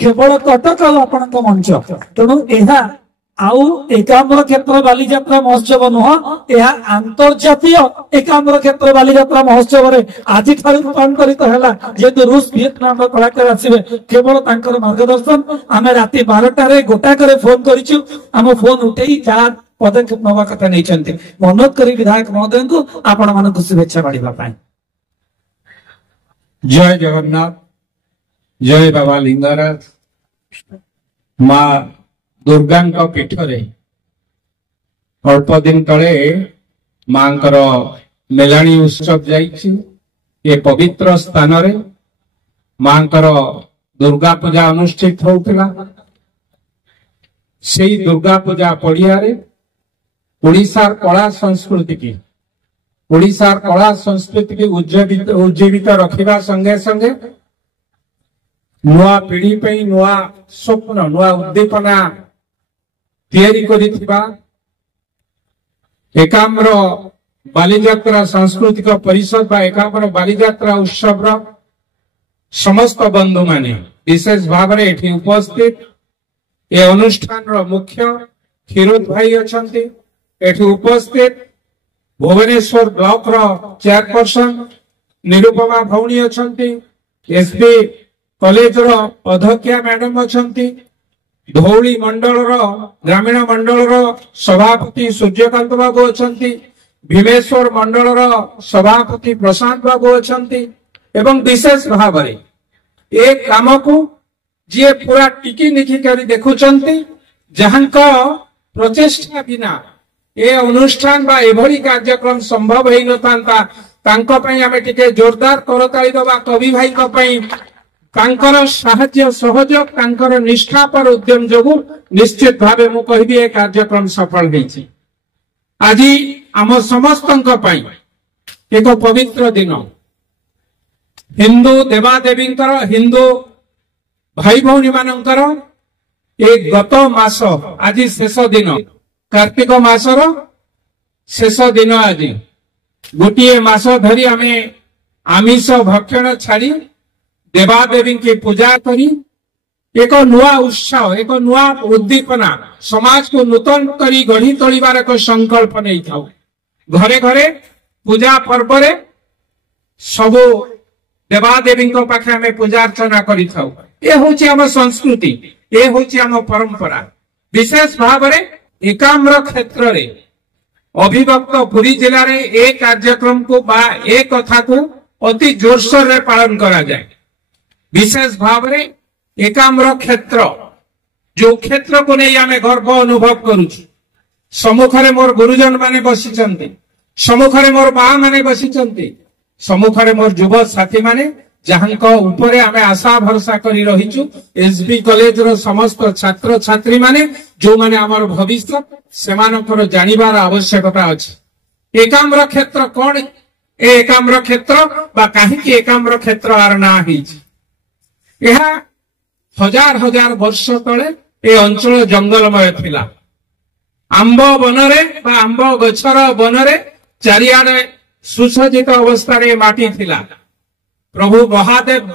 केवल कटक आपण मंच तेणु यह आउ एकाम्र क्षेत्र बालीजात्रा महोत्सव नुह यह अंतर्जातीय एकाम्र क्षेत्र बालीजात्रा महोत्सव रे आज रूपांतरित है जेहेतु रूस वियतनाम कलाकार आसवे केवल तांकर मार्गदर्शन आम राति 12 गोटाक फोन करिछु आम फोन उठे जहाँ पदक्षेप नवा कथा नहीं अनुरोध करी विधायक महोदय को आपण मानक शुभेच्छा बाढ़ा। जय जगन्नाथ, जय बाबा लिंगराज। माँ दुर्गा पीठरे अल्प दिन तले माँ मेलाणी उत्सव जाइए पवित्र स्थान रे माँ दुर्गा पूजा अनुष्ठित होउतिला। सेई दुर्गा पूजा पड़िया रे ओडिशार कला संस्कृति की उज्जीवित रखिबा संगे संगे नुआ पीढ़ी पे नुआ स्वप्न नुआ उद्दीपना तैयारी करिथिबा एकाम्र बालीजात्रा सांस्कृतिक परिषद बा एकाम्र बालीजात्रा उत्सव समस्त बंधु माने विशेष भाव में एठी उपस्थित ए अनुष्ठान रो मुख्य खीरोद भाई अछंती एठी उपस्थित भुवनेश्वर ब्लॉक रो चेयरपर्सन निरुपमा भौणी अछंती एसबी कॉलेज रो अध्यक्षा मैडम अछंती धौली मंडल रो ग्रामीण मंडल रो सभापति सूर्यकांत बाबू अछंती भीमेश्वर मंडल रो सभापति प्रशांत बाबू अछंती एवं विशेष भाव में ए काम को जी पूरा टिकी निखी कर देखुचंती जहां प्रचेष्टा बिना ए अनुष्ठान बा एभली कार्यक्रम संभव हो नता तांको पई आमे टिके जोरदार करताली दबा कवि भाई को पई तांकर साहाय्य सहयोग तांकर निष्ठा पर उद्यम जोगु निश्चित भावे मु कहबी ए कार्यक्रम सफल होईछि। आज आम समस्तंक पई एक पवित्र दिन हिंदू देवादेवींकर हिंदू भाई भौणी मानकर एक गत मास आज शेष दिन कार्तिक मासर शेष दिन आज गोटे मास धरी आमे आमिष भक्षण छाड़ी देवादेवी की पूजा करी एक नुआ उत्साह एक नुआ उद्दीपना समाज को नूतन करी गढ़ी तोड़बार एक संकल्प नहीं था। घरे घरे पूजा पर्व रे सबु देवादेवी पाखे आमे पूजा अर्चना करी थाउ। ए होची आम संस्कृति, ए होची आम परंपरा। विशेष भाव में एकाम्र क्षेत्र रे अभिभक्त पुरी जिले रे ए कार्यक्रम को बा ए कथा को अति जोरसोर रे पालन करा जाए। विशेष भाव में एकाम्र क्षेत्र जो क्षेत्र को नहीं आमे गर्व अनुभव करुछु। सम्मुखरे मोर गुरुजन माने बसिचंती, सम्मुखरे मोर मां माने बसिचंती, सम्मुखरे मोर युव साथी माने जहां ऊपर आमे आशा भरसा करी रहिछु। एसबी कॉलेज रो समस्त छात्र छात्री माने जो माने हमर भविष्य सेमानकर जानिबार आवश्यकता अछि। एकाम्र क्षेत्र कोन ए एकाम्र क्षेत्र बा काहे कि एकाम्र क्षेत्र आर ना हिछि। यह हजार हजार वर्ष तले ए अंचल जंगलमय थिला। आंब बनरे बा आंब गछर बनरे चारियाडे सुसज्जित अवस्था रे माटी थिला। प्रभु महादेव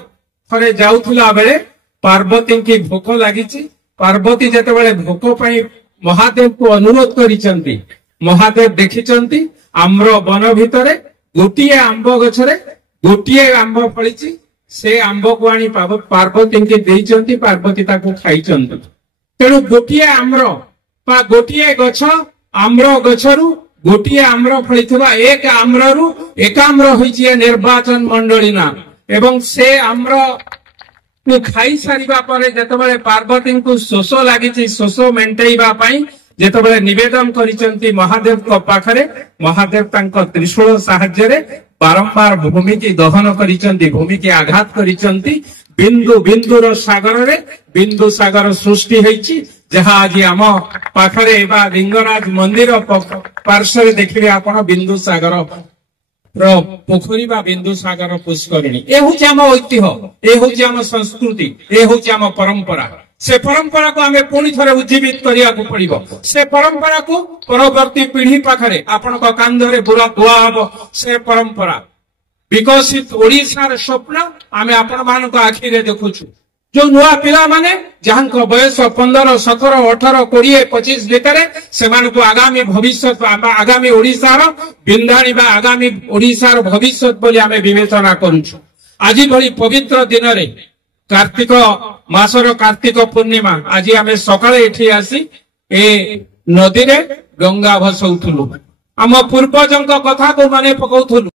थरे जाउथिला बेले पार्वती की भोक लागिछि। पार्वती जेते बेले भोक पई महादेव को अनुरोध करिसंती। महादेव देखिसंती आम्र वन भितरे गोटिए आंब गछरे गोटिए आंब फळिछि। से आंब को आनी पार्वती के देइचंती। पार्वती ताको खाइचंती। तेणु गोटिए आम्र बा गोटिए गछ आम्र गछरु गोटिए आम्र फळिथिबा एक आम्ररु एकाम्र होइछि निर्वाचन मंडली ना। एवं से आम्र को खाई सारिबा परे जेतबेले पार्वती को शोष लागिछि शोष मेंटेइबा पई जेतबेले निवेदन करिसंती महादेव को पाखरे महादेव तांको त्रिशूल सहाय्य रे बारंबार भूमि की दहन करिसंती भूमि की आघात करिसंती। बिंदु बिंदुर सागर रे बिंदु सागर सृष्टि होइछि। जहाँ आज आम पाखरे बा लिंगराज मंदिर पार्श्व देखिए आपण बिंदु सागर पोखरी बा बिंदु सागर पुष्करिणी। ए होछि आम ऐतिह्य, ए होछि आम संस्कृति, ए होछि आम परंपरा। से परंपरा को आमे पुणी थरे उज्जीवित करिया को पड़िबो। से परंपरा को परवर्ती पीढ़ी पाखरे आपण को कांधरे बुरा दुआ हबो। से परंपरा विकसित ओडिशार स्वप्न आमे आपण मान को आखिरे देखुछु। जो नुआ पिला माने जहां को बयस 15, 17, 18, 20, 25 भितर से आगामी भविष्य आगामी ओडिशार बिंधाणी बा आगामी ओडिशार भविष्य बोली आमे विवेचना करूछु। आज भली पवित्र दिन रे कार्तिक मासर कार्तिक पूर्णिमा आज आमे सकाळे एठी आसी ए नदी रे गंगा भसौथुलु। आम पूर्वजंक कथा को माने पकौथुलु।